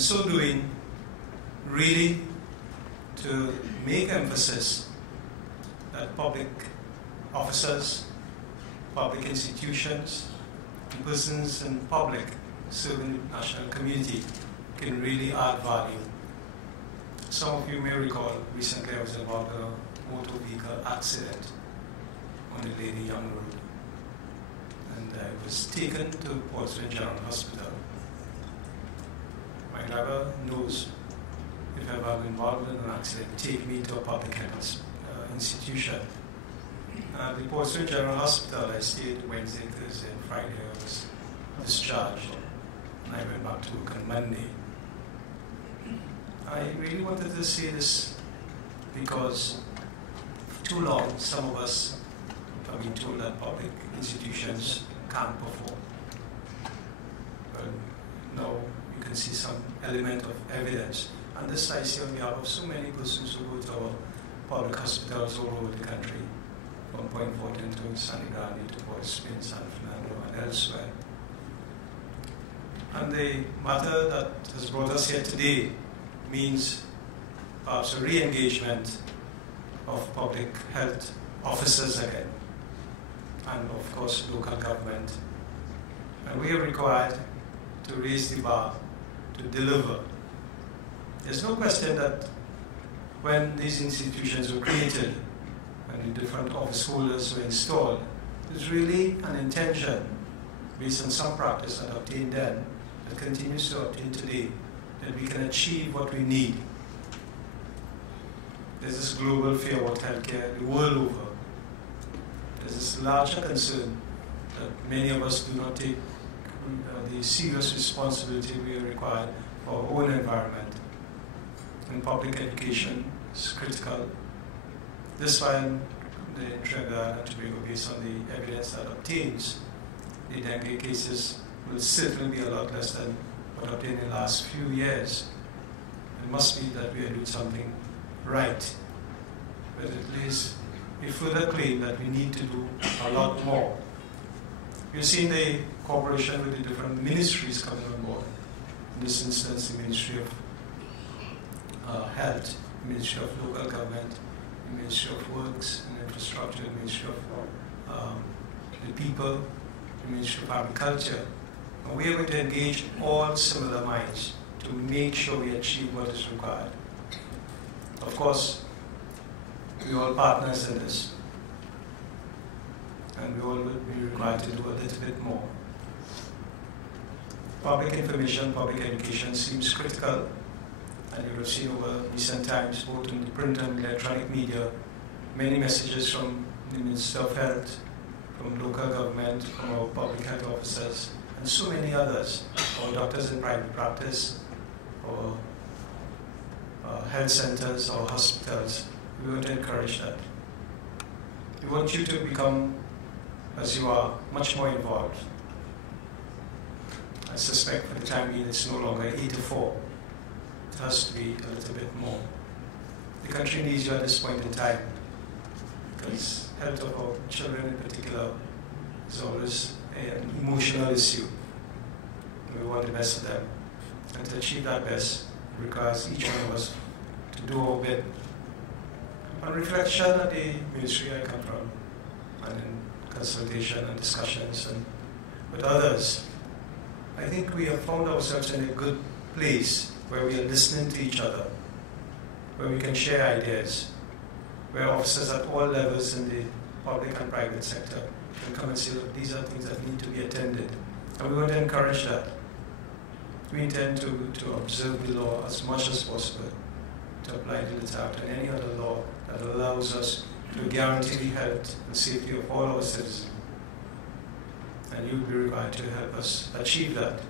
so doing, really to make emphasis that public officers, public institutions, and persons in public serving the national community can really add value. Some of you may recall recently I was involved in a motor vehicle accident on the Lady Young Road, and I was taken to Portsmouth General Hospital. My driver knows if ever I'm involved in an accident, take me to a public health institution. At the Portsmouth General Hospital, I stayed Wednesday, Thursday, and Friday. I was discharged, and I went back to work on Monday. I really wanted to say this because for too long, some of us have been told that public institutions can't perform. Well, now you can see some element of evidence. And this I say on behalf of so many persons who go to our public hospitals all over the country, from Point Fortin to Sangre Grande to Port Spain, San Fernando, and elsewhere. And the matter that has brought us here today means perhaps a re-engagement of public health officers again, and of course local government. And we are required to raise the bar, to deliver. There's no question that when these institutions were created and the different office holders were installed, there's really an intention, based on some practice that obtained then, that continues to obtain today, that we can achieve what we need. There's this global fear about healthcare the world over. There's this larger concern that many of us do not take the serious responsibility we are required for our own environment. And public education is critical. This one, the Trinidad and Tobago, based on the evidence that obtains, the dengue cases will certainly be a lot less than what obtained in the last few years. It must be that we are doing something right. But at least a further claim that we need to do a lot more. We've seen the cooperation with the different ministries coming on board. In this instance, the Ministry of Health, the Ministry of Local Government, the Ministry of Works and Infrastructure, the Ministry of the People, the Ministry of Agriculture. And we are going to engage all similar minds to make sure we achieve what is required. Of course, we are all partners in this, and we all would be required to do a little bit more. Public information, public education seems critical, and you have seen over recent times, both in the print and electronic media, many messages from the Minister of Health, from local government, from our public health officers, and so many others, our doctors in private practice, our health centers, our hospitals. We want to encourage that. We want you to become, as you are, much more involved. I suspect for the time being it's no longer 8 to 4. It has to be a little bit more. The country needs you at this point in time, because health of our children in particular is always an emotional issue. We want the best of them. And to achieve that best requires each one of us to do our bit. On reflection at the ministry I come from, and in consultation and discussions and with others, I think we have found ourselves in a good place where we are listening to each other, where we can share ideas, where officers at all levels in the public and private sector can come and say, look, these are things that need to be attended. And we want to encourage that. We intend to observe the law as much as possible, to apply the Little Act and any other law that allows us to guarantee the health and safety of all our citizens. And you'll be required to help us achieve that.